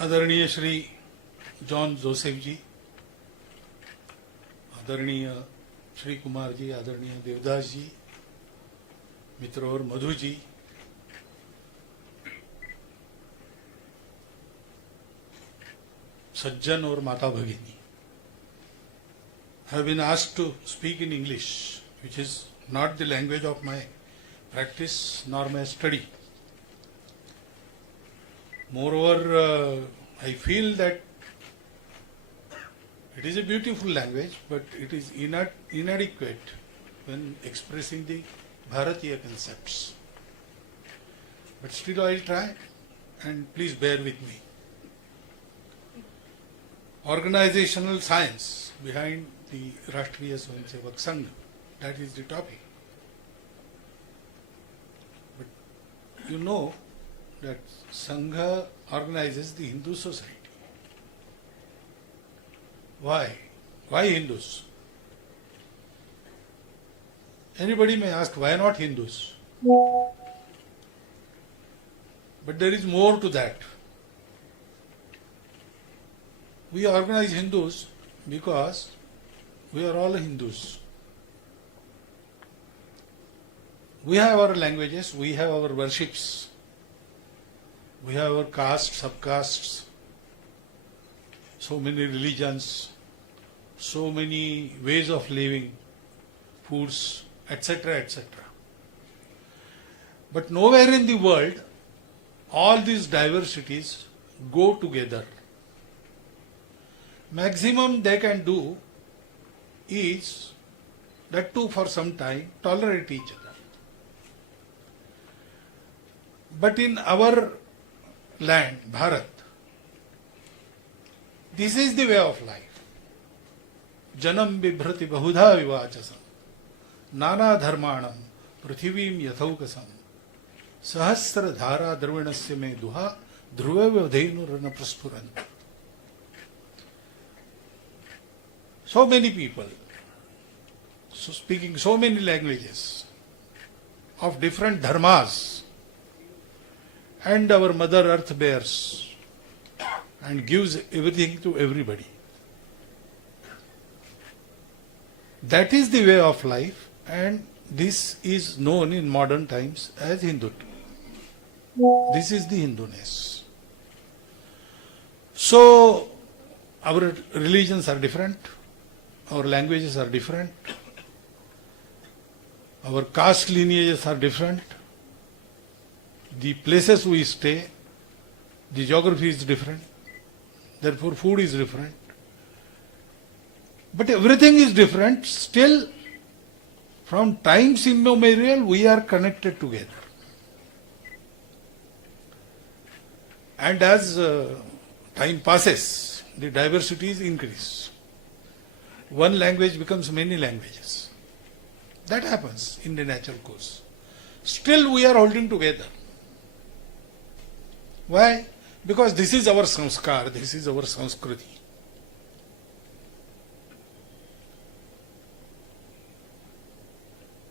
आदरणीय Shri John Joseph जी, आदरणीय श्री कुमार जी, आदरणीय देवदास जी, मित्र और मधु जी, सज्जन और माता भगिनी, I have been asked to speak in English, which is not the language of my practice nor my study. Moreover, I feel that it is a beautiful language, but it is inadequate when expressing the Bharatiya concepts. But still I will try, and please bear with me. Organizational science behind the Rashtriya Swayamsevak Sangh, that is the topic. But you know that Sangha organizes the Hindu society. Why? Why Hindus? Anybody may ask, why not Hindus? But there is more to that. We organize Hindus because we are all Hindus. We have our languages, we have our worships, we have our castes, subcastes, so many religions, so many ways of living, foods, etc., etc. But nowhere in the world all these diversities go together. Maximum they can do is, that too for some time, tolerate each other. But in our land, Bharat, this is the way of life. Janam bibhrati bahudha vivachasam nana dharmanam prithivim yathaukasam sahasra dhara drvinasya me duha dhruva vyadhenurana praspuranta. So many people, so speaking so many languages of different dharmas, and our Mother Earth bears and gives everything to everybody. That is the way of life, and this is known in modern times as Hindutva. This is the Hinduness. So our religions are different. Our languages are different. Our caste lineages are different. The places we stay, the geography is different. Therefore, food is different. But everything is different. Still, from times immemorial, we are connected together. And as time passes, the diversities increase. One language becomes many languages. That happens in the natural course. Still we are holding together. Why? Because this is our sanskar, this is our sanskriti.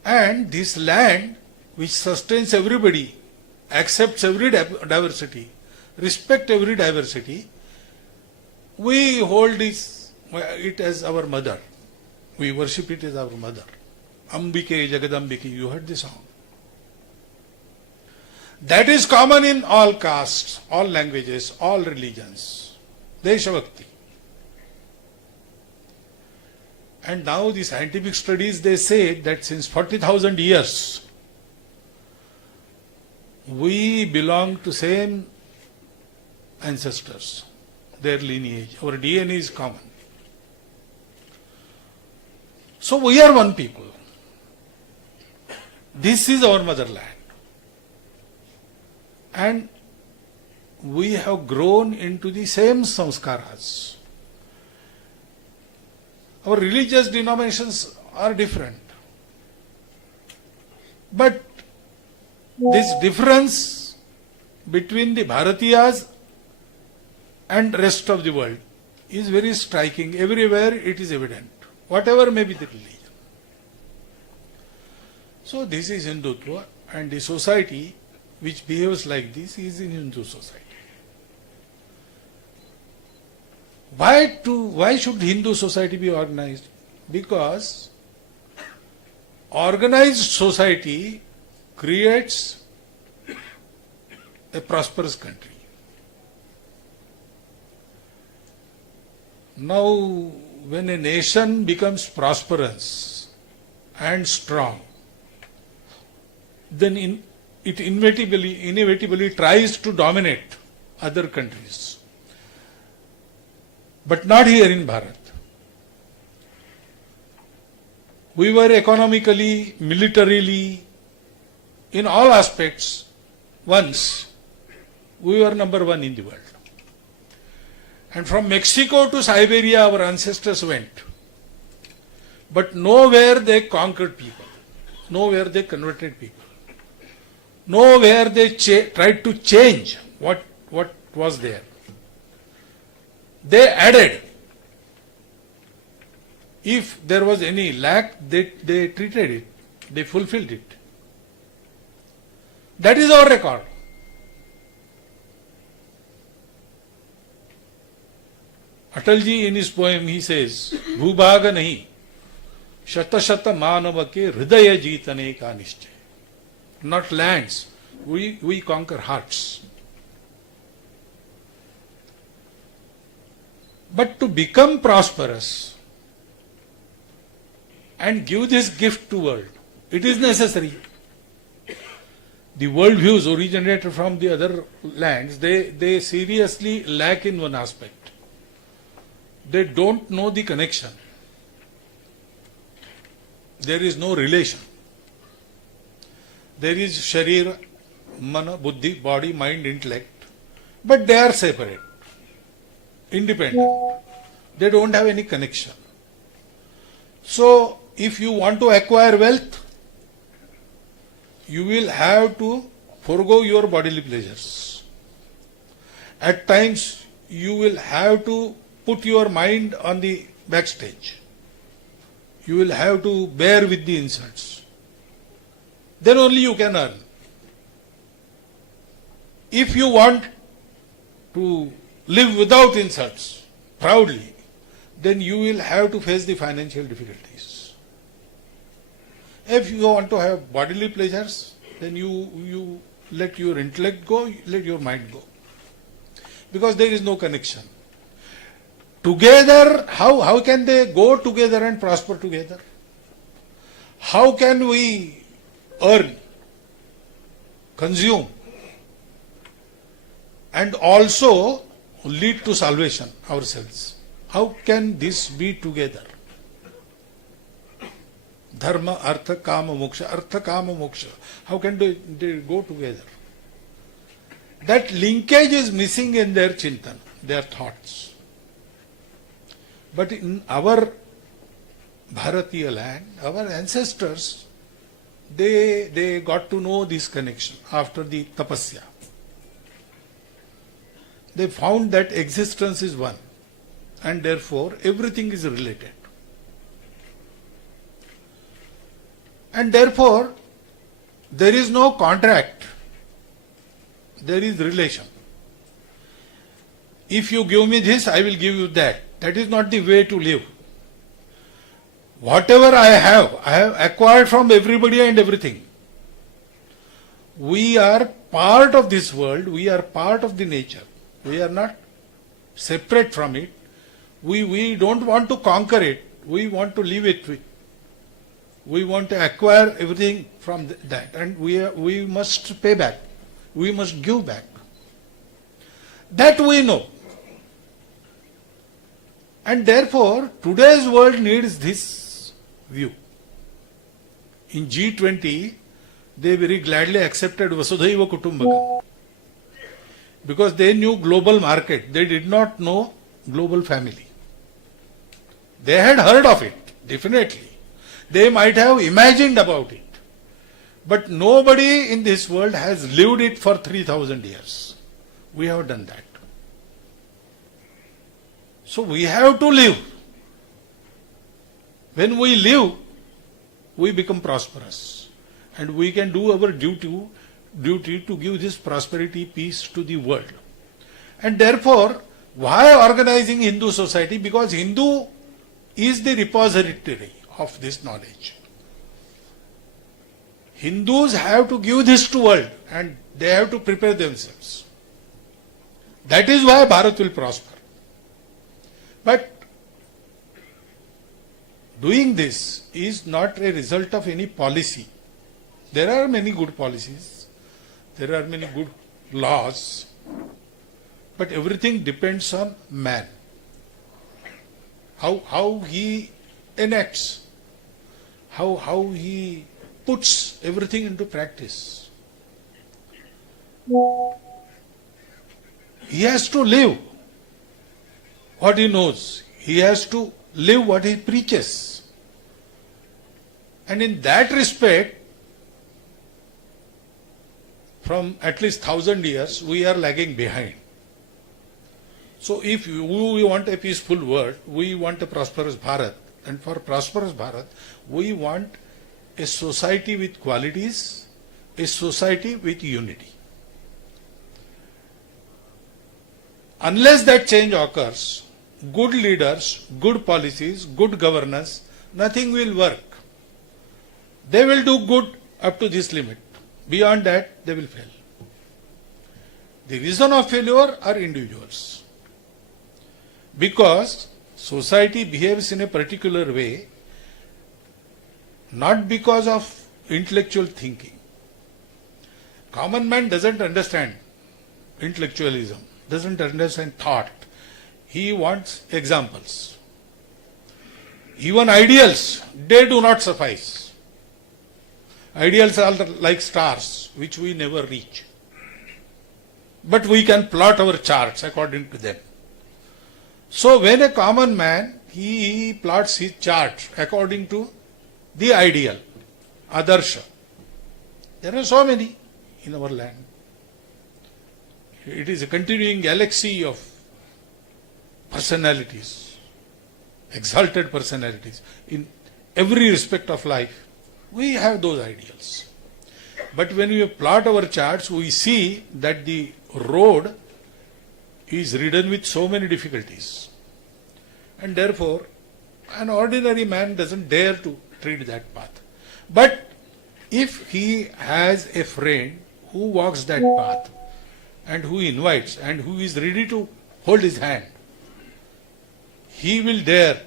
And this land which sustains everybody, accepts every diversity, respect every diversity, we hold it as our mother. We worship it as our mother. Ambike Jagadambike, you heard the song. That is common in all castes, all languages, all religions. Deshabhakti. And now the scientific studies, they say that since 40,000 years, we belong to same ancestors, their lineage. Our DNA is common. So we are one people. This is our motherland. And we have grown into the same samskaras. Our religious denominations are different. But this difference between the Bharatiyas and rest of the world is very striking. Everywhere it is evident, whatever may be the religion. So this is Hindutva, and the society which behaves like this is in Hindu society. Why should Hindu society be organized? Because organized society creates a prosperous country. Now, when a nation becomes prosperous and strong, then it inevitably tries to dominate other countries. But not here in Bharat. We were economically, militarily, in all aspects, once we were number one in the world. And from Mexico to Siberia our ancestors went. But nowhere they conquered people. Nowhere they converted people. Nowhere they tried to change what was there. They added. If there was any lack, they treated it. They fulfilled it. That is our record. Atalji in his poem he says, Bhubhaga nahi, shata shata manava ke hridaya jeetane ka nishchay. Not lands, we conquer hearts. But to become prosperous and give this gift to world, it is necessary. The world views originated from the other lands, they seriously lack in one aspect. They don't know the connection. There is no relation. There is Sharir, Mana, Buddhi, body, mind, intellect, but they are separate, independent. They don't have any connection. So, if you want to acquire wealth, you will have to forego your bodily pleasures. At times, you will have to put your mind on the backstage. You will have to bear with the insults. Then only you can earn. If you want to live without insults, proudly, then you will have to face the financial difficulties. If you want to have bodily pleasures, then you let your intellect go, let your mind go. Because there is no connection. Together, how can they go together and prosper together? How can we earn, consume, and also lead to salvation ourselves? How can this be together? Dharma, artha, kama, moksha. How can they go together? That linkage is missing in their chintan, their thoughts. But in our Bharatiya land, our ancestors, they got to know this connection after the tapasya. They found that existence is one, and therefore everything is related. And therefore, there is no contract, there is relation. If you give me this, I will give you that. That is not the way to live. Whatever I have acquired from everybody and everything. We are part of this world, we are part of the nature. We are not separate from it. We don't want to conquer it, we want to live it with. We want to acquire everything from that, and we must pay back. We must give back. That we know. And therefore, today's world needs this view. In G20, they very gladly accepted Vasudhaiva Kutumbakam. Because they knew global market. They did not know global family. They had heard of it, definitely. They might have imagined about it. But nobody in this world has lived it for 3,000 years. We have done that. So we have to live. When we live, we become prosperous. And we can do our duty to give this prosperity, peace to the world. And therefore, Why organizing Hindu society? Because Hindu is the repository of this knowledge. Hindus have to give this to world and they have to prepare themselves. That is why Bharat will prosper. But doing this is not a result of any policy. There are many good policies, there are many good laws, but everything depends on man. How he enacts, how he puts everything into practice. He has to live what he knows. He has to live what he preaches. And in that respect, from at least 1,000 years, we are lagging behind. So if we want a peaceful world, we want a prosperous Bharat. And for prosperous Bharat, we want a society with qualities, a society with unity. Unless that change occurs, good leaders, good policies, good governance, nothing will work. They will do good up to this limit. Beyond that, they will fail. The reason of failure are individuals. Because society behaves in a particular way, not because of intellectual thinking. Common man doesn't understand intellectualism, doesn't understand thought. He wants examples. Even ideals, they do not suffice. Ideals are like stars, which we never reach. But we can plot our charts according to them. So when a common man, he plots his chart according to the ideal, Adarsha. There are so many in our land. It is a continuing galaxy of personalities, exalted personalities. In every respect of life, we have those ideals. But when we plot our charts, we see that the road is ridden with so many difficulties. And therefore, an ordinary man doesn't dare to tread that path. But if he has a friend who walks that path and who invites and who is ready to hold his hand, he will dare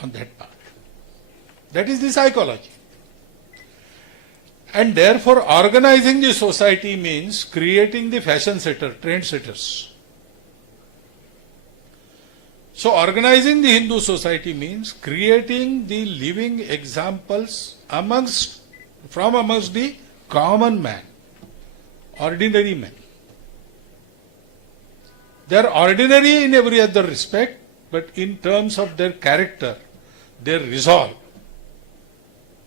on that path. That is the psychology. And therefore, organizing the society means creating the fashion setter, trend setters. So, organizing the Hindu society means creating the living examples from amongst the common man, ordinary men. They are ordinary in every other respect, but in terms of their character, their resolve,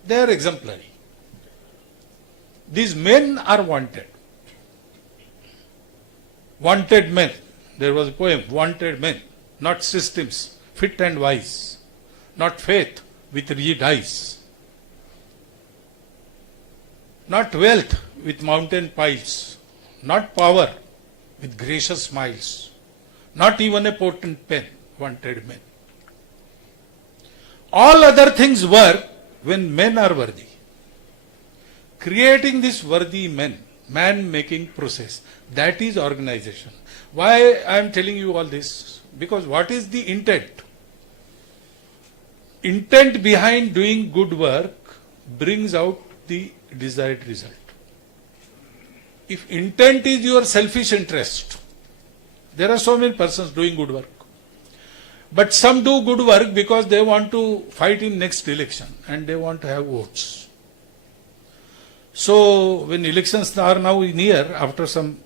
they are exemplary. These men are wanted. Wanted men. There was a poem, wanted men, not systems, fit and wise, not faith with rigid eyes, not wealth with mountain piles, not power with gracious smiles, not even a potent pen, wanted men. All other things work when men are worthy. Creating this worthy men, man-making process, that is organization. Why I am telling you all this? Because what is the intent? Intent behind doing good work brings out the desired result. If intent is your selfish interest, there are so many persons doing good work. But some do good work because they want to fight in next election and they want to have votes. So when elections are now near, after some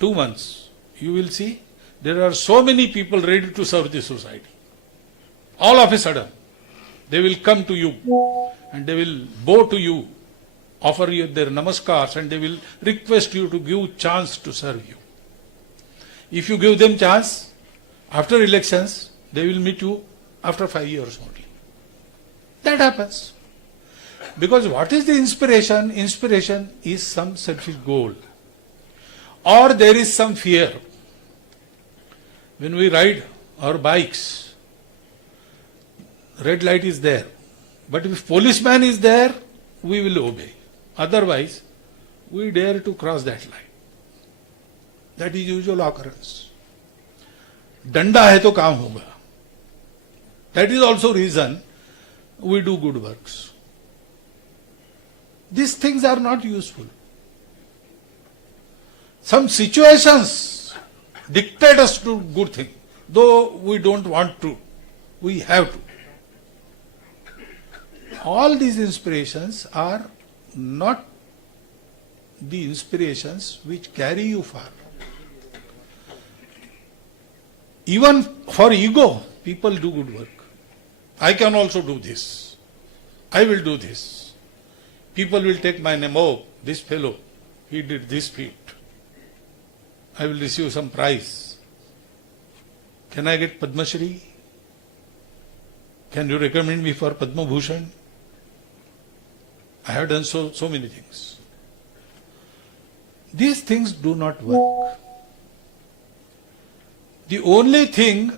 2 months, you will see there are so many people ready to serve the society. All of a sudden, they will come to you and they will bow to you, offer you their namaskars, and they will request you to give chance to serve you. If you give them chance, after elections, they will meet you after 5 years only. That happens. Because what is the inspiration? Inspiration is some selfish goal. Or there is some fear. When we ride or bikes. Red light is there. But if policeman is there, we will obey. Otherwise, we dare to cross that line. That is usual occurrence. Danda hai to kaam hoga. That is also reason we do good works. These things are not useful. Some situations dictate us to do good thing. Though we don't want to, we have to. All these inspirations are not the inspirations which carry you far. Even for ego, people do good work. I can also do this. I will do this. People will take my name. Oh, this fellow, he did this feat. I will receive some prize. Can I get Padma Shri? Can you recommend me for Padma Bhushan? I have done so many things. These things do not work. The only thing,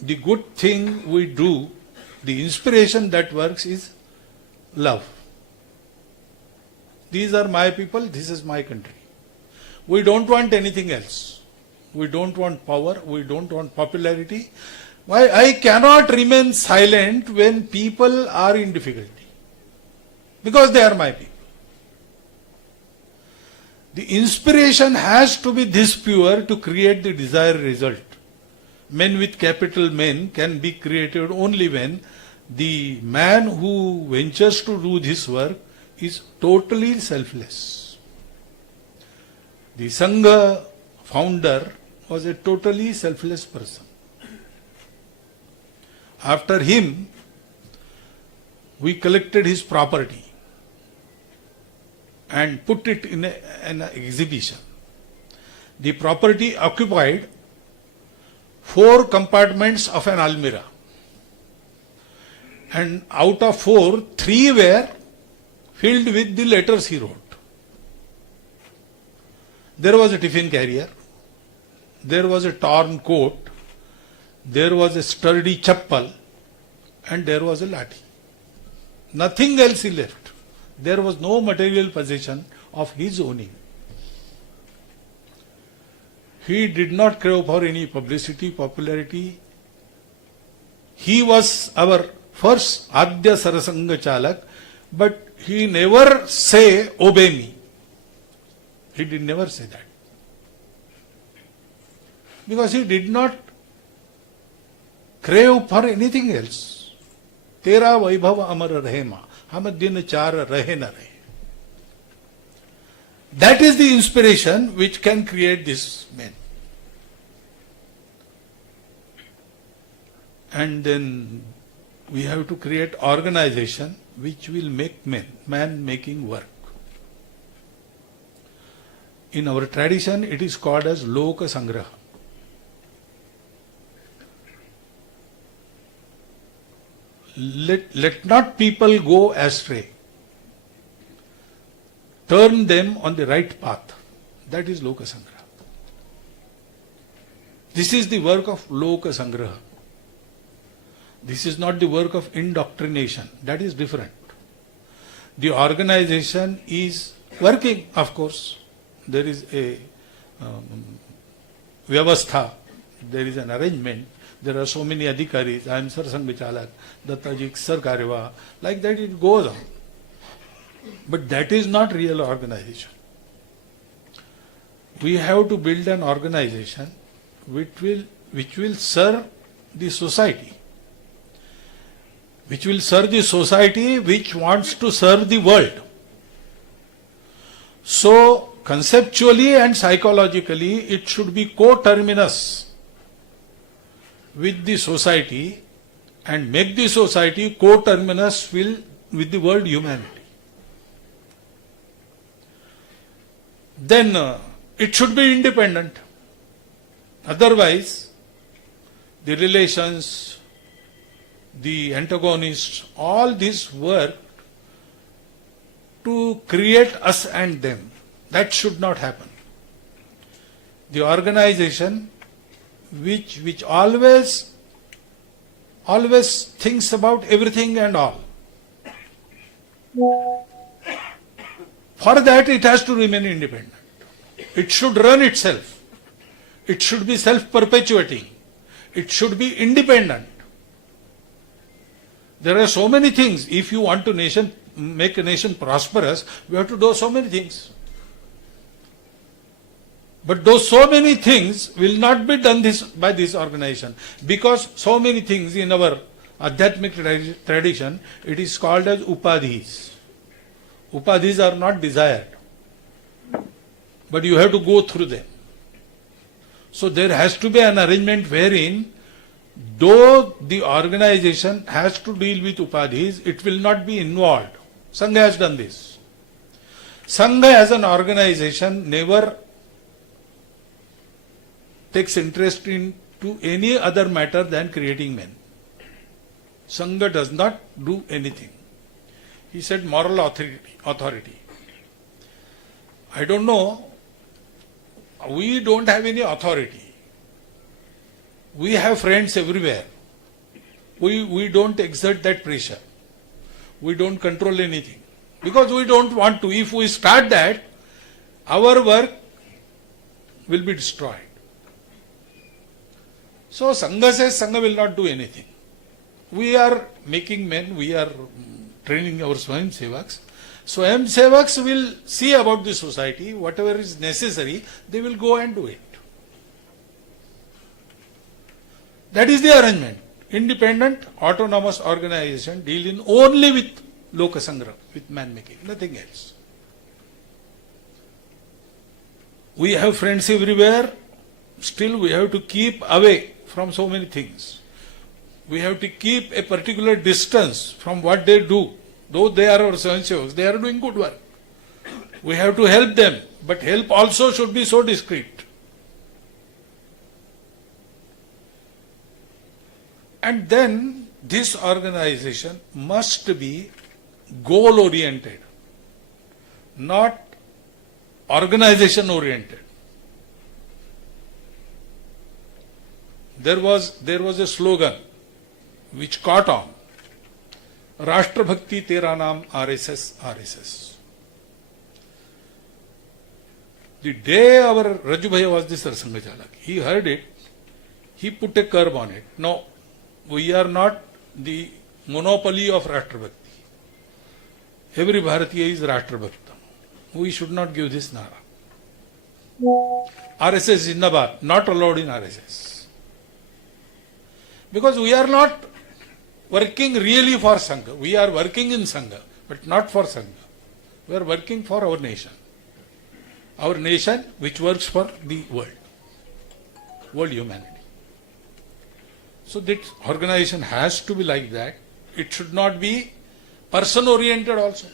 the good thing we do, the inspiration that works is love. These are my people, this is my country. We don't want anything else. We don't want power, we don't want popularity. Why? I cannot remain silent when people are in difficulty. Because they are my people. The inspiration has to be this pure to create the desired result. Men with capital Men can be created only when the man who ventures to do this work is totally selfless. The Sangha founder was a totally selfless person. After him, we collected his property and put it in an exhibition. The property occupied 4 compartments of an almirah. And out of 4, 3 were filled with the letters he wrote. There was a tiffin carrier, there was a torn coat, there was a sturdy chappal, and there was a lathi. Nothing else he left. There was no material possession of his owning. He did not crave for any publicity, popularity. He was our first Adya Sarsanghchalak, but he never say, obey me. He did never say that. Because he did not crave for anything else. Tera vaibhav amar rahema. Hum din char rahe na rahe. That is the inspiration which can create this man. And then we have to create organization which will make man making work. In our tradition, it is called as Loka Sangraha. Let not people go astray. Turn them on the right path. That is Loka Sangraha. This is the work of Loka Sangraha. This is not the work of indoctrination. That is different. The organization is working, of course. There is a vyavastha, there is an arrangement. There are so many adhikaris. I am Sarsanghchalak, Dattaji, Sar Karyava. Like that it goes on. But that is not real organization. We have to build an organization which will serve the society. Which will serve the society which wants to serve the world. So, conceptually and psychologically, it should be coterminous with the society and make the society coterminous with the world humanity. Then it should be independent. Otherwise, the relations, the antagonists, all this work to create us and them. That should not happen. The organization which always thinks about everything and all. For that, it has to remain independent. It should run itself. It should be self-perpetuating. It should be independent. There are so many things. If you want to make a nation prosperous, we have to do so many things. But those so many things will not be done by this organization, because so many things in our Adhyatmic tradition, it is called as upadhis. Upadhis are not desired, but you have to go through them. So there has to be an arrangement wherein, though the organization has to deal with upadhis, it will not be involved. Sangha has done this. Sangha as an organization never takes interest into any other matter than creating men. Sangha does not do anything. He said moral authority. I don't know. We don't have any authority. We have friends everywhere. We don't exert that pressure. We don't control anything. Because we don't want to. If we start that, our work will be destroyed. So Sangha says Sangha will not do anything. We are making men, we are training our Swayam Sevaks. Swayam Sevaks will see about the society, whatever is necessary, they will go and do it. That is the arrangement. Independent, autonomous organization dealing only with Loka Sangra, with man making, nothing else. We have friends everywhere, still we have to keep away from so many things. We have to keep a particular distance from what they do. Though they are our Swayamsevaks, they are doing good work. We have to help them, but help also should be so discreet. And then this organization must be goal oriented, not organization oriented. There was a slogan which caught on. Rashtra Bhakti Tera Naam RSS RSS. The day our Raju Bhaiya was the Sarsanghchalak, he heard it, he put a curb on it. No, we are not the monopoly of Rashtra Bhakti. Every Bharatiya is Rashtra Bhakta. We should not give this nara. RSS Jindabad, not allowed in RSS. Because we are not working really for Sangha. We are working in Sangha, but not for Sangha. We are working for our nation. Our nation which works for the world humanity. So that organization has to be like that. It should not be person oriented also.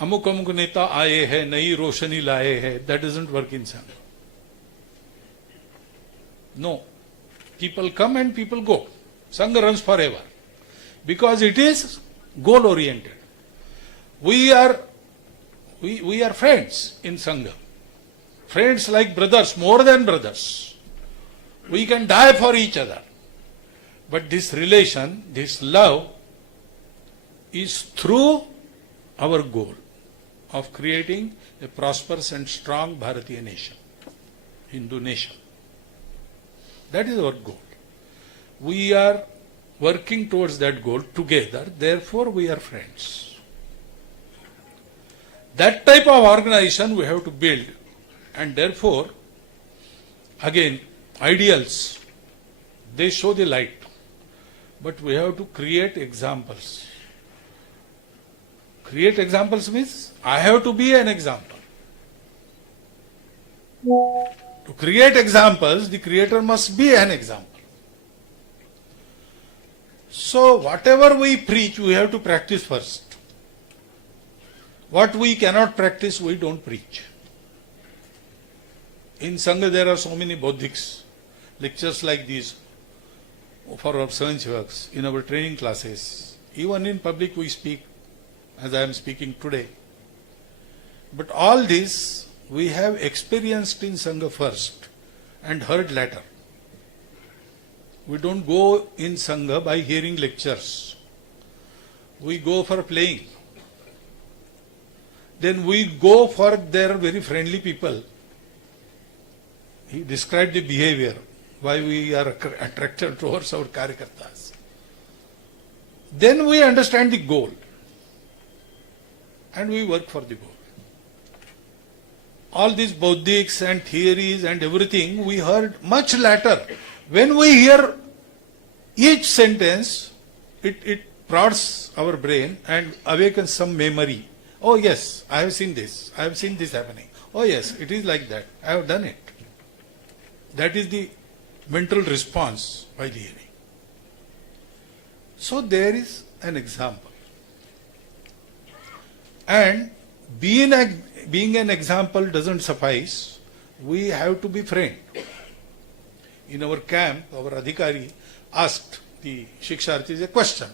Amuk amuk neta aaye hai, nayi roshani laaye hai. That doesn't work in Sangha. No. People come and people go. Sangha runs forever. Because it is goal oriented. We are friends in Sangha. Friends like brothers, more than brothers. We can die for each other. But this relation, this love is through our goal of creating a prosperous and strong Bharatiya nation, Hindu nation. That is our goal. We are working towards that goal together, therefore we are friends. That type of organization we have to build, and therefore, again, ideals, they show the light. But we have to create examples. Create examples means, I have to be an example. To create examples, the creator must be an example. So whatever we preach, we have to practice first. What we cannot practice, we don't preach. In Sangha there are so many Bodhiks, lectures like these for our Swayamsevaks, in our training classes. Even in public we speak, as I am speaking today. But all this we have experienced in Sangha first and heard later. We don't go in Sangha by hearing lectures. We go for playing. Then we go for their very friendly people. He described the behavior, why we are attracted towards our Karyakartas. Then we understand the goal and we work for the goal. All these Bauddhics and theories and everything we heard much later. When we hear each sentence, it prods our brain and awakens some memory. Oh yes, I have seen this. I have seen this happening. Oh yes, it is like that. I have done it. That is the mental response by the hearing. So there is an example. And being an example doesn't suffice. We have to be friend. In our camp, our adhikari asked the Shiksharthis a question.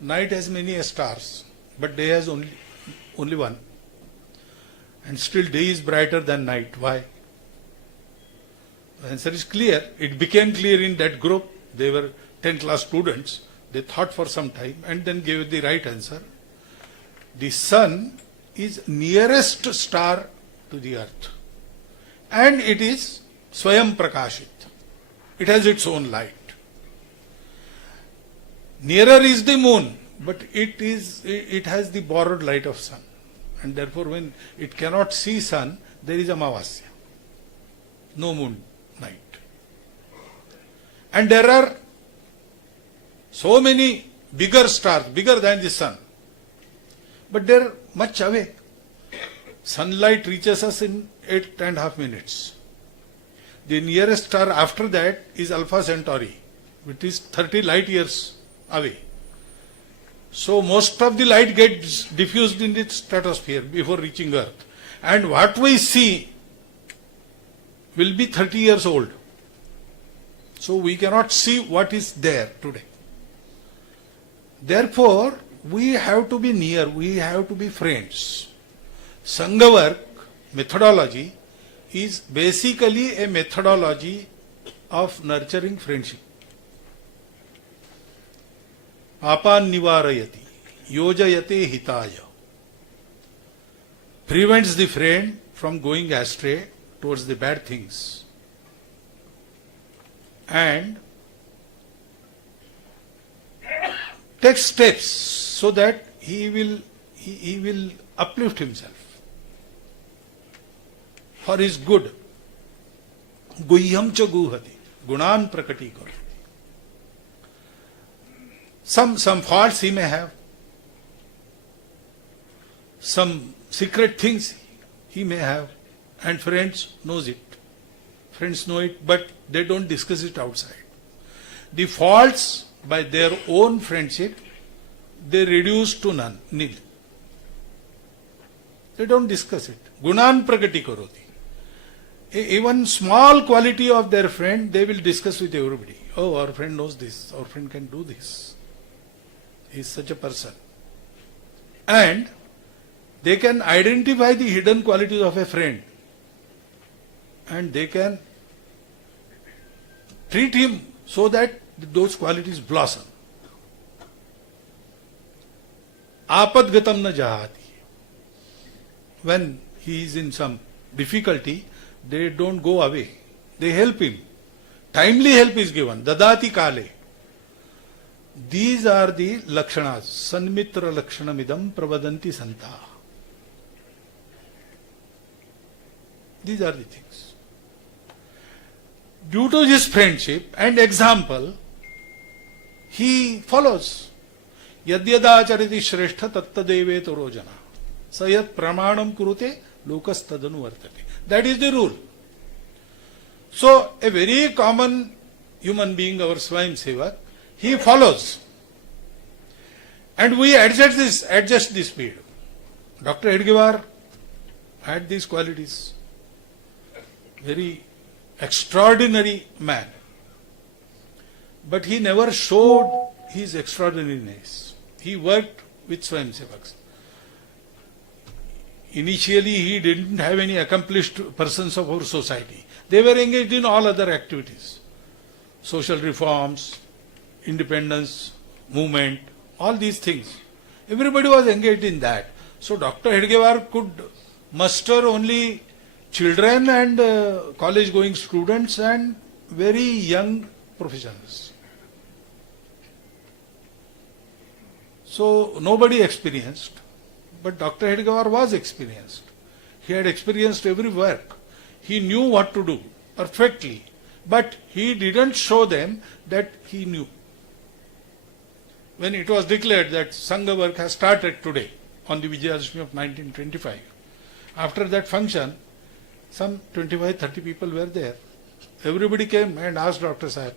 Night has many stars, but day has only one. And still day is brighter than night. Why? The answer is clear. It became clear in that group. They were 10th class students. They thought for some time and then gave the right answer. The sun is nearest star to the earth. And it is Swayam Prakashit. It has its own light. Nearer is the moon, but it has the borrowed light of sun. And therefore when it cannot see sun, there is Amavasya. No moon night. And there are so many bigger stars, bigger than the sun. But they are much away. Sunlight reaches us in 8.5 minutes. The nearest star after that is Alpha Centauri, which is 30 light years away. So most of the light gets diffused in the stratosphere before reaching Earth. And what we see will be 30 years old. So we cannot see what is there today. Therefore, we have to be near, we have to be friends. Sangha work, methodology, is basically a methodology of nurturing friendship. Apan nivarayati, yojayate hitaya. Prevents the friend from going astray towards the bad things. And takes steps so that he will uplift himself for his good. Guhyam cha guhati, gunan prakati karati. Some faults he may have, some secret things he may have, and friends knows it. Friends know it, but they don't discuss it outside. The faults by their own friendship, they reduce to nil. They don't discuss it. Gunan prakati karoti. Even small quality of their friend, they will discuss with everybody. Oh, our friend knows this. Our friend can do this. He is such a person. And they can identify the hidden qualities of a friend. And they can treat him so that those qualities blossom. Apadgatam na jahati. When he is in some difficulty, they don't go away. They help him. Timely help is given. Dadati kale. These are the lakshanas. Sanmitra lakshanamidam pravadanti santa. These are the things. Due to his friendship and example, he follows. Yadyadachariti shrestha tattadeve torojana. Sayat pramanam kurute lokas tadanu vartate. That is the rule. So, a very common human being, our Swayam Sevak, he follows. And we adjust the speed. Dr. Edgewar had these qualities. Very extraordinary man. But he never showed his extraordinariness. He worked with Swayam Sevaks. Initially, he didn't have any accomplished persons of our society. They were engaged in all other activities. Social reforms, independence, movement, all these things. Everybody was engaged in that. So Dr. Hedgewar could muster only children and college-going students and very young professionals. So nobody experienced, but Dr. Hedgewar was experienced. He had experienced every work. He knew what to do perfectly, but he didn't show them that he knew. When it was declared that Sangha work has started today on the Vijayadashmi of 1925, after that function, some 25-30 people were there. Everybody came and asked Dr. Sahib,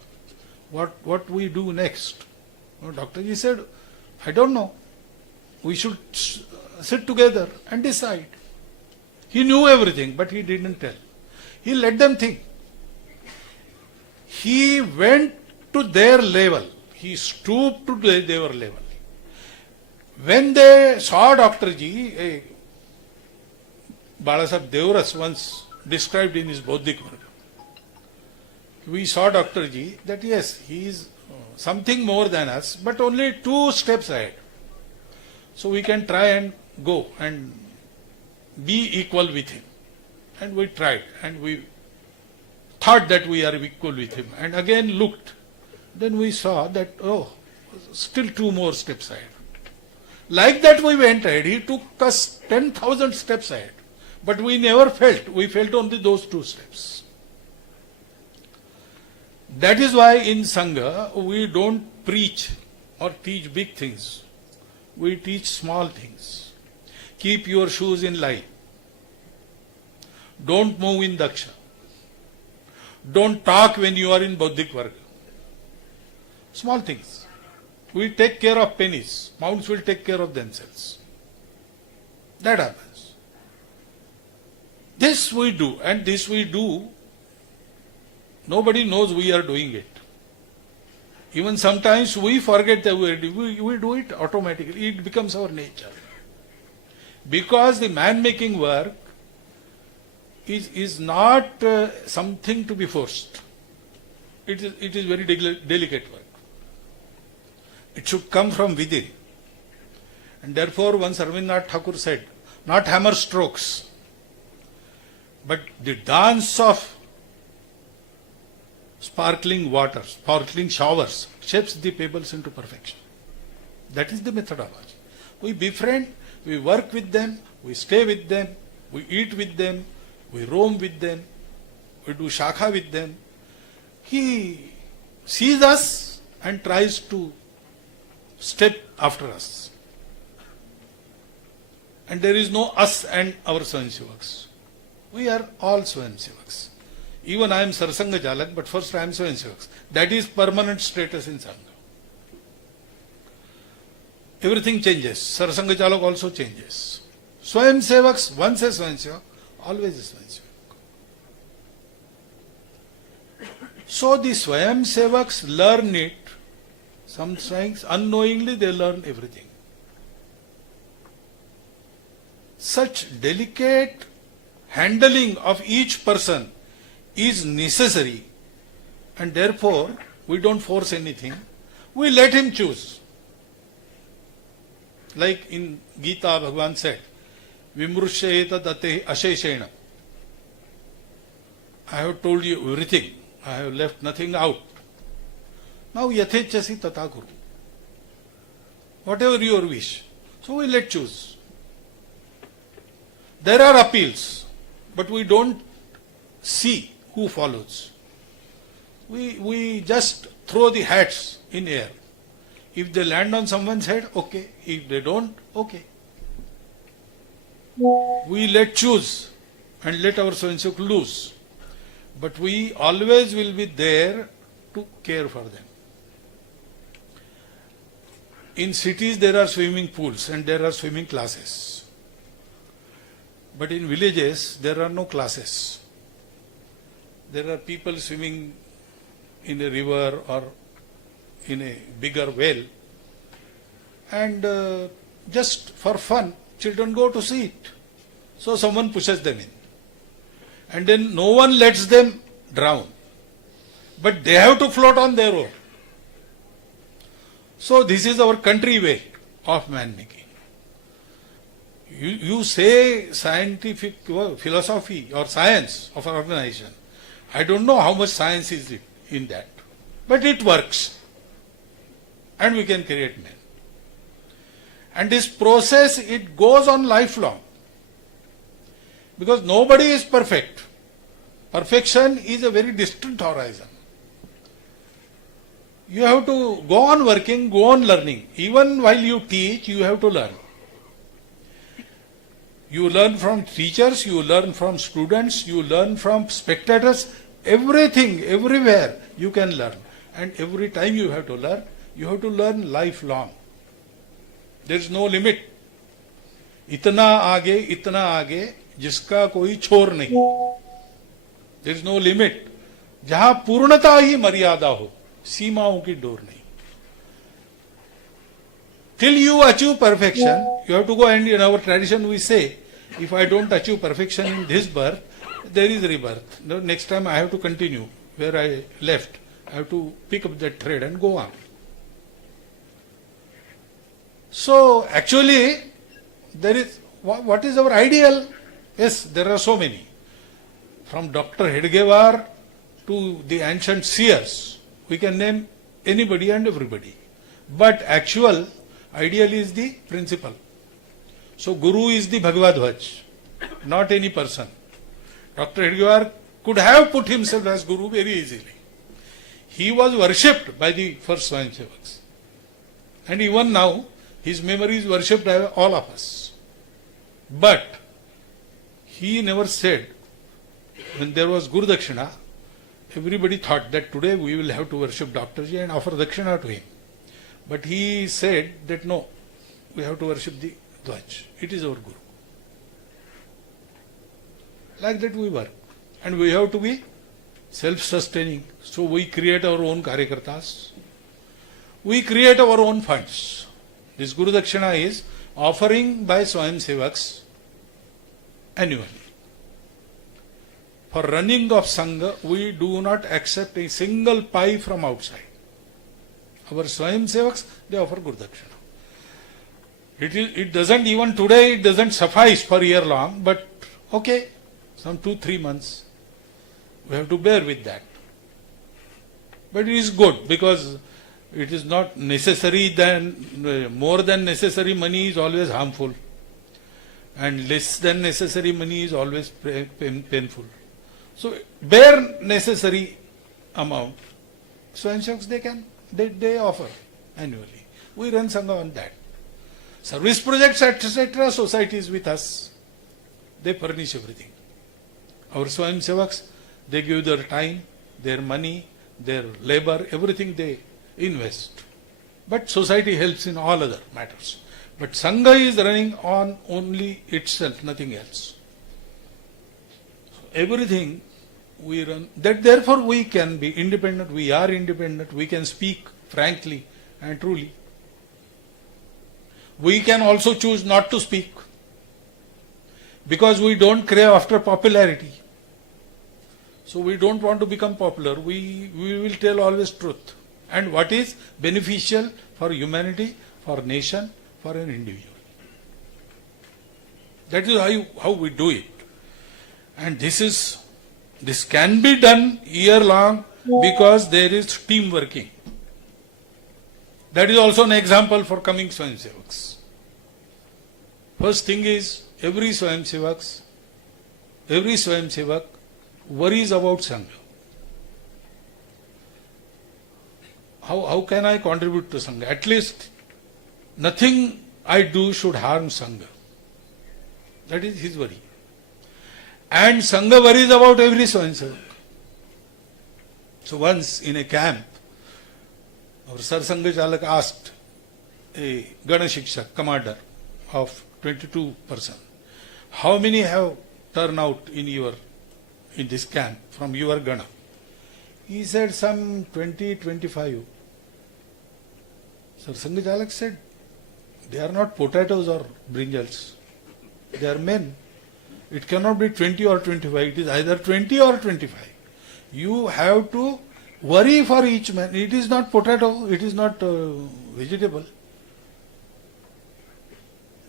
what we do next? Dr. Ji said, I don't know. We should sit together and decide. He knew everything, but he didn't tell. He let them think. He went to their level. He stooped to their level. When they saw Dr. Ji, Balasaheb Devras once described in his Bodhik work, we saw Dr. Ji that yes, he is something more than us, but only 2 steps ahead. So we can try and go and be equal with him. And we tried and we thought that we are equal with him and again looked. Then we saw that, oh, still 2 more steps ahead. Like that we went ahead. He took us 10,000 steps ahead. But we never felt. We felt only those 2 steps. That is why in Sangha we don't preach or teach big things. We teach small things. Keep your shoes in line. Don't move in Daksha. Don't talk when you are in Bodhik Varga. Small things. We take care of pennies. Mounts will take care of themselves. That happens. This we do, and this we do. Nobody knows we are doing it. Even sometimes we forget that we do it automatically. It becomes our nature. Because the man-making work is not something to be forced. It is very delicate work. It should come from within. And therefore, once Rabindranath Thakur said, not hammer strokes, but the dance of sparkling water, sparkling showers, shapes the pebbles into perfection. That is the methodology. We befriend, we work with them, we stay with them, we eat with them, we roam with them, we do shakha with them. He sees us and tries to step after us. And there is no us and our Swayamsevaks. We are all Swayamsevaks. Even I am Sarsanghchalak, but first I am Swayamsevaks. That is permanent status in Sangha. Everything changes. Sarsanghchalak also changes. Swayamsevaks, once a Swayamsevak, always a Swayamsevak. So the Swayamsevaks learn it. Sometimes unknowingly they learn everything. Such delicate handling of each person is necessary, and therefore we don't force anything. We let him choose. Like in Gita, Bhagavan said, Vimrushayeta date asheshena. I have told you everything. I have left nothing out. Now yathechasi tata kuru. Whatever your wish. So we let choose. There are appeals, but we don't see who follows. We just throw the hats in air. If they land on someone's head, okay. If they don't, okay. We let choose and let our Swayamsevak loose. But we always will be there to care for them. In cities there are swimming pools and there are swimming classes. But in villages there are no classes. There are people swimming in a river or in a bigger well, and just for fun children go to see it. So someone pushes them in. And then no one lets them drown. But they have to float on their own. So this is our country way of man making. You say scientific philosophy or science of an organization. I don't know how much science is in that. But it works. And we can create men. And this process, it goes on lifelong. Because nobody is perfect. Perfection is a very distant horizon. You have to go on working, go on learning. Even while you teach, you have to learn. You learn from teachers, you learn from students, you learn from spectators. Everything, everywhere you can learn. And every time you have to learn lifelong. There is no limit. इतना आगे जिसका कोई छोर नहीं. There is no limit. जहां पूर्णता ही मर्यादा हो, सीमाओं की डोर नहीं. Till you achieve perfection, you have to go, and in our tradition we say, if I don't achieve perfection in this birth, there is rebirth. The next time I have to continue where I left. I have to pick up that thread and go on. So actually, there is, what is our ideal? Yes, there are so many. From Dr. Hedgewar to the ancient seers, we can name anybody and everybody. But actual ideal is the principle. So Guru is the Bhagwat Ji, not any person. Dr. Hedgewar could have put himself as Guru very easily. He was worshipped by the first Swayamsevaks. And even now, his memory is worshipped by all of us. But he never said, when there was Guru Dakshina, everybody thought that today we will have to worship Dr. Ji and offer Dakshina to him. But he said that no, we have to worship the Dwaj. It is our Guru. Like that we work. And we have to be self-sustaining. So we create our own Karyakartas. We create our own funds. This Guru Dakshina is offering by Swayamsevaks annually. For running of Sangha, we do not accept a single pie from outside. Our Swayamsevaks, they offer Guru Dakshina. It doesn't even today, it doesn't suffice for a year long, but okay, some 2-3 months, we have to bear with that. But it is good because it is not necessary, then more than necessary money is always harmful. And less than necessary money is always painful. So bare necessary amount, Swayamsevaks they offer annually. We run Sangha on that. Service projects, etc., society is with us. They furnish everything. Our Swayamsevaks, they give their time, their money, their labor, everything they invest. But society helps in all other matters. But Sangha is running on only itself, nothing else. So everything we run, that therefore we can be independent, we are independent, we can speak frankly and truly. We can also choose not to speak because we don't crave after popularity. So we don't want to become popular. We will tell always truth. And what is beneficial for humanity, for nation, for an individual. That is how we do it. And this can be done year long because there is team working. That is also an example for coming Swayamsevaks. First thing is, every Swayamsevak worries about Sangha. How can I contribute to Sangha? At least nothing I do should harm Sangha. That is his worry. And Sangha worries about every Swayamsevak. So once in a camp, our Sarsanghchalak asked a Gana Shikshak, commander of 22 persons, how many have turned out in this camp from your Gana? He said some 20-25. Sarsanghchalak said, they are not potatoes or brinjals. They are men. It cannot be 20 or 25. It is either 20 or 25. You have to worry for each man. It is not potato. It is not vegetable.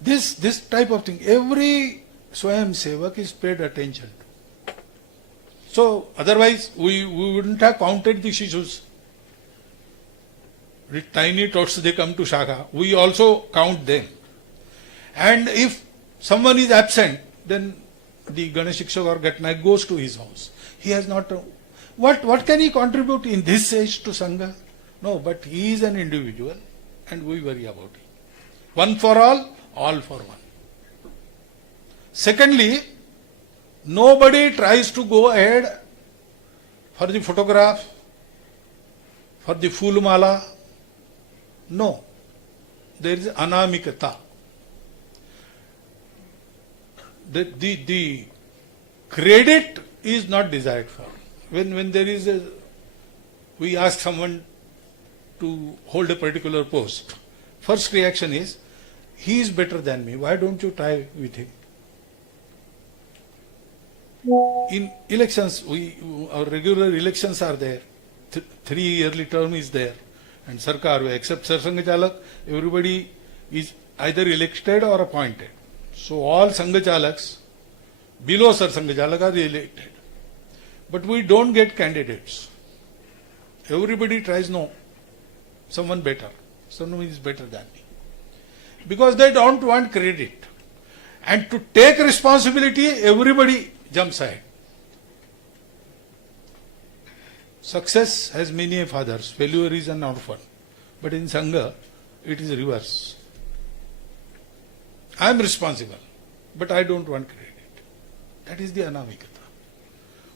This type of thing. Every Swayam Sevak is paid attention to. So otherwise we wouldn't have counted the shishus. The tiny tots, they come to Shaka. We also count them. And if someone is absent, then the Ganashikshak or Gatnaik goes to his house. He has not... What can he contribute in this age to Sangha? No, but he is an individual and we worry about it. One for all for one. Secondly, nobody tries to go ahead for the photograph, for the fool mala. No, there is anamikata. The credit is not desired for. When there is we ask someone to hold a particular post, first reaction is, he is better than me, why don't you try with him? In elections, our regular elections are there, 3 yearly term is there, and Sarkar, except Sarsanghchalak, everybody is either elected or appointed. So all Sanghchalaks below Sarsanghchalak are elected. But we don't get candidates. Everybody tries, no, someone better. Someone is better than me. Because they don't want credit. And to take responsibility, everybody jumps ahead. Success has many fathers. Failure is an orphan. But in Sangha, it is reverse. I am responsible, but I don't want credit. That is the anamikata.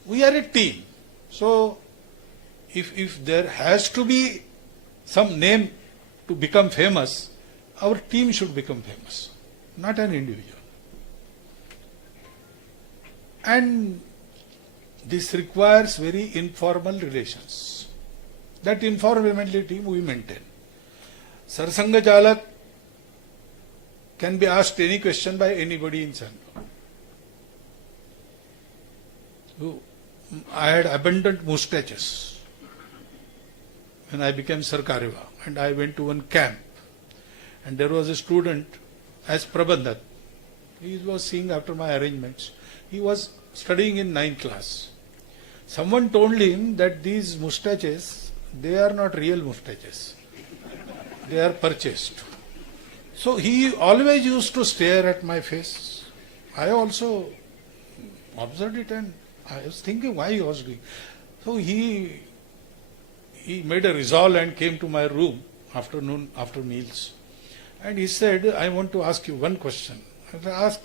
We are a team. So, if there has to be some name to become famous, our team should become famous, not an individual. And this requires very informal relations. That informality we maintain. Sarsanghchalak can be asked any question by anybody in Sangha. I had abundant mustaches when I became Sarkareva, and I went to one camp, and there was a student as Prabandhat. He was seeing after my arrangements. He was studying in 9th class. Someone told him that these mustaches, they are not real mustaches. They are purchased. So he always used to stare at my face. I also observed it and I was thinking why he was doing. So he made a resolve and came to my room afternoon after meals. And he said, I want to ask you one question. I said, ask,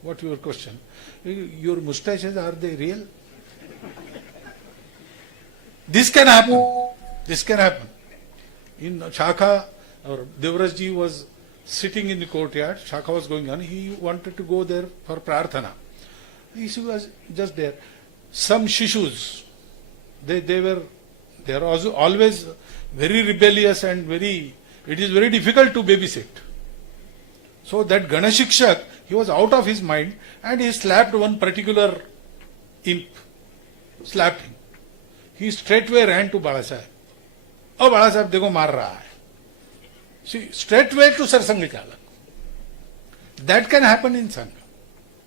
what your question? Your mustaches, are they real? This can happen. This can happen. In Shakha, or Devraj ji was sitting in the courtyard. Shakha was going on. He wanted to go there for prarthana. He was just there. Some shishus, they are also always very rebellious and it is very difficult to babysit. So that Ganashikshak, he was out of his mind and he slapped one particular imp. Slapped him. He straightway ran to Balasaheb. Oh, Balasaheb, dekho maar raha hai. See, straightway to Sarsanghchalak. That can happen in Sangha.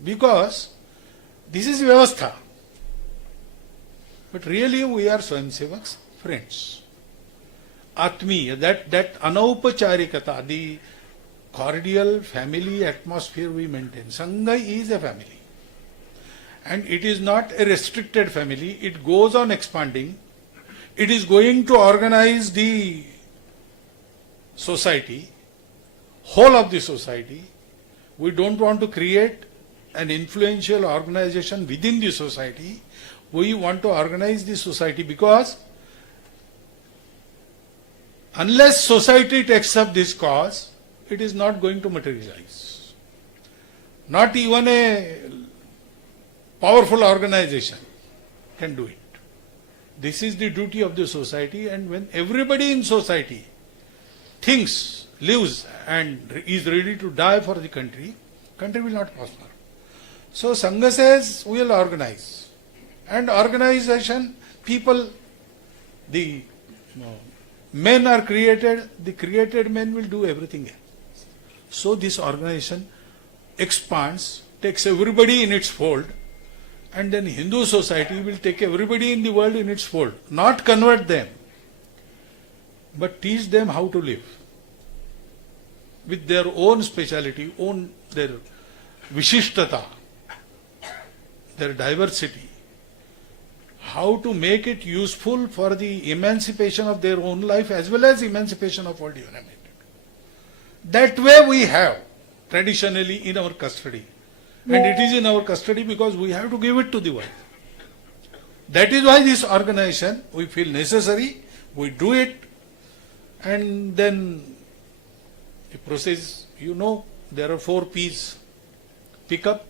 Because this is Vyavastha. But really we are Swayamsevaks, friends. Atmiya, that anaupacharikata, the cordial family atmosphere we maintain. Sangha is a family. And it is not a restricted family. It goes on expanding. It is going to organize the society, whole of the society. We don't want to create an influential organization within the society. We want to organize the society because unless society takes up this cause, it is not going to materialize. Not even a powerful organization can do it. This is the duty of the society, and when everybody in society thinks, lives and is ready to die for the country will not prosper. So Sangha says we will organize. And organization, people, the men are created, the created men will do everything else. So this organization expands, takes everybody in its fold, and then Hindu society will take everybody in the world in its fold. Not convert them, but teach them how to live with their own speciality, their vishishtata, their diversity. How to make it useful for the emancipation of their own life as well as emancipation of world humanity. That way we have traditionally in our custody. And it is in our custody because we have to give it to the world. That is why this organization, we feel necessary, we do it, and then the process, there are 4 P's: pick up,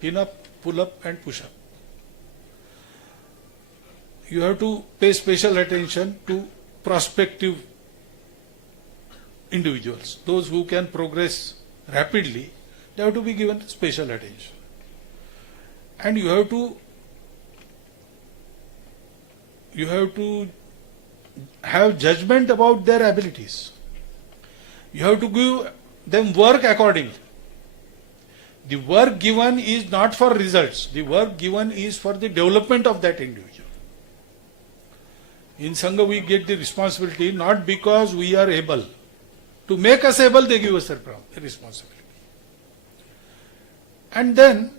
pin up, pull up and push up. You have to pay special attention to prospective individuals. Those who can progress rapidly, they have to be given special attention. And you have to have judgment about their abilities. You have to give them work accordingly. The work given is not for results. The work given is for the development of that individual. In Sangha we get the responsibility not because we are able. To make us able, they give us the responsibility. And then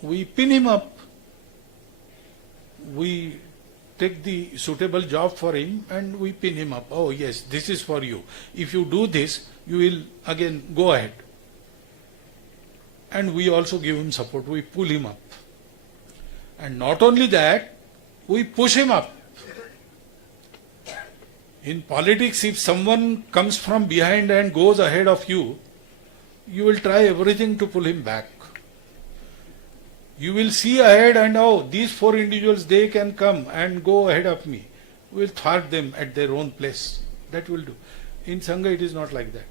we pin him up. We take the suitable job for him and we pin him up. Oh yes, this is for you. If you do this, you will again go ahead. And we also give him support. We pull him up. And not only that, we push him up. In politics, if someone comes from behind and goes ahead of you, you will try everything to pull him back. You will see ahead and, oh, these 4 individuals, they can come and go ahead of me. We will thwart them at their own place. That will do. In Sangha, it is not like that.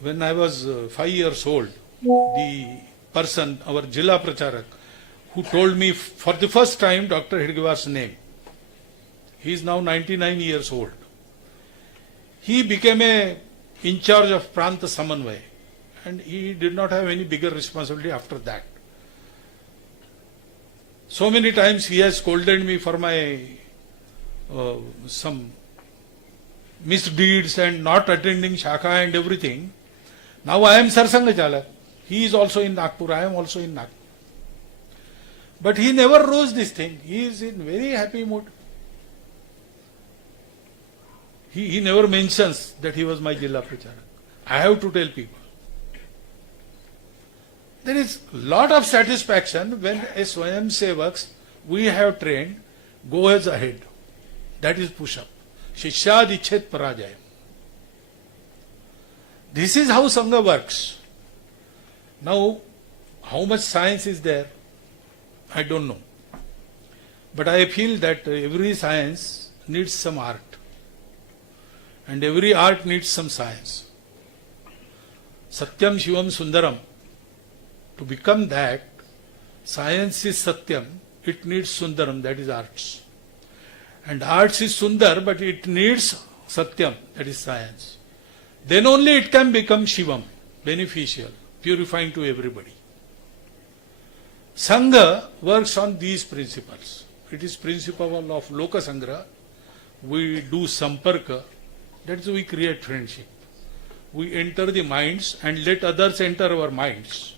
When I was 5 years old, the person, our Jilla Pracharak, who told me for the first time Dr. Hedgewar's name, he is now 99 years old. He became in charge of Pranta Samanvay, and he did not have any bigger responsibility after that. So many times he has scolded me for my some misdeeds and not attending Shaka and everything. Now I am Sarsanghchalak. He is also in Nagpur. I am also in Nagpur. But he never rose this thing. He is in very happy mood. He never mentions that he was my Jilla Pracharak. I have to tell people. There is a lot of satisfaction when a Swayam Sevaks we have trained goes ahead. That is push-up. Shishad Ichet Parajayam. This is how Sangha works. Now, how much science is there? I don't know. But I feel that every science needs some art. And every art needs some science. Satyam Shivam Sundaram. To become that, science is Satyam, it needs Sundaram, that is arts. And arts is Sundar, but it needs Satyam, that is science. Then only it can become Shivam, beneficial, purifying to everybody. Sangha works on these principles. It is principle of Loka Sangra. We do Samparka. That's why we create friendship. We enter the minds and let others enter our minds.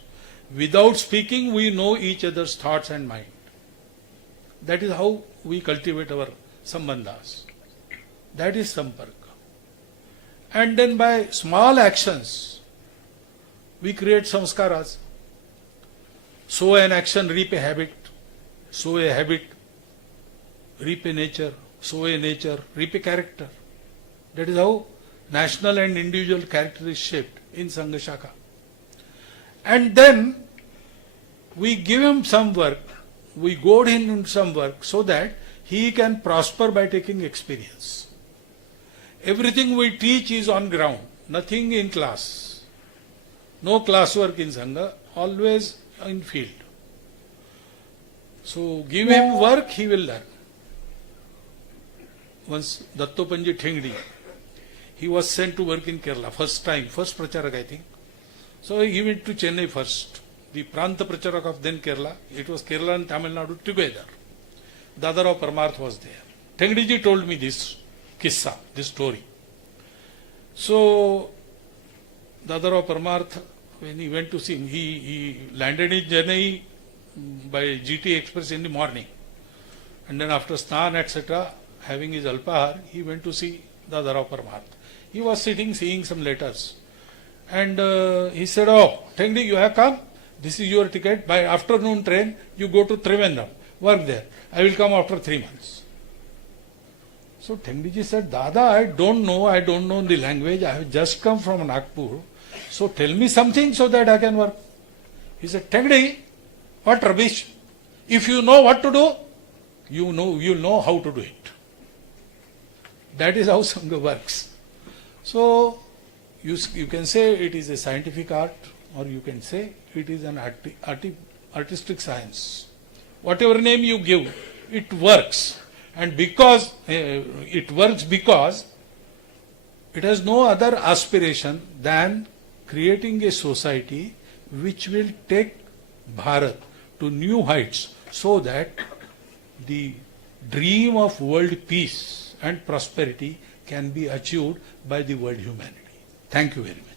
Without speaking, we know each other's thoughts and mind. That is how we cultivate our sambandhas. That is Samparka. And then by small actions, we create samskaras. Sow an action, reap a habit. Sow a habit, reap a nature. Sow a nature, reap a character. That is how national and individual character is shaped in Sangha Shaka. And then we give him some work, we goad him in some work so that he can prosper by taking experience. Everything we teach is on ground, nothing in class. No classwork in Sangha, always in field. So give him work, he will learn. Once Dattopanji Thengdi, he was sent to work in Kerala, first Pracharak I think. So he went to Chennai first. The Pranta Pracharak of then Kerala, it was Kerala and Tamilnadu together. Dadarao Parmarth was there. Thengdiji told me this kissa, this story. So Dadarao Parmarth, when he went to see him, he landed in Chennai by GT Express in the morning. And then after Snan, etc., having his alpahar, he went to see Dadarao Parmarth. He was sitting, seeing some letters. And he said, "Oh, Thengdi, you have come? This is your ticket. By afternoon train, you go to Trivandrum. Work there. I will come after 3 months." So Thengdiji said, "Dada, I don't know the language. I have just come from Nagpur. So tell me something so that I can work." He said, "Thengdi, what rubbish. If you know what to do, you'll know how to do it." That is how Sangha works. So you can say it is a scientific art, or you can say it is an artistic science. Whatever name you give, it works. And because it works because it has no other aspiration than creating a society which will take Bharat to new heights, so that the dream of world peace and prosperity can be achieved by the world humanity. Thank you very much.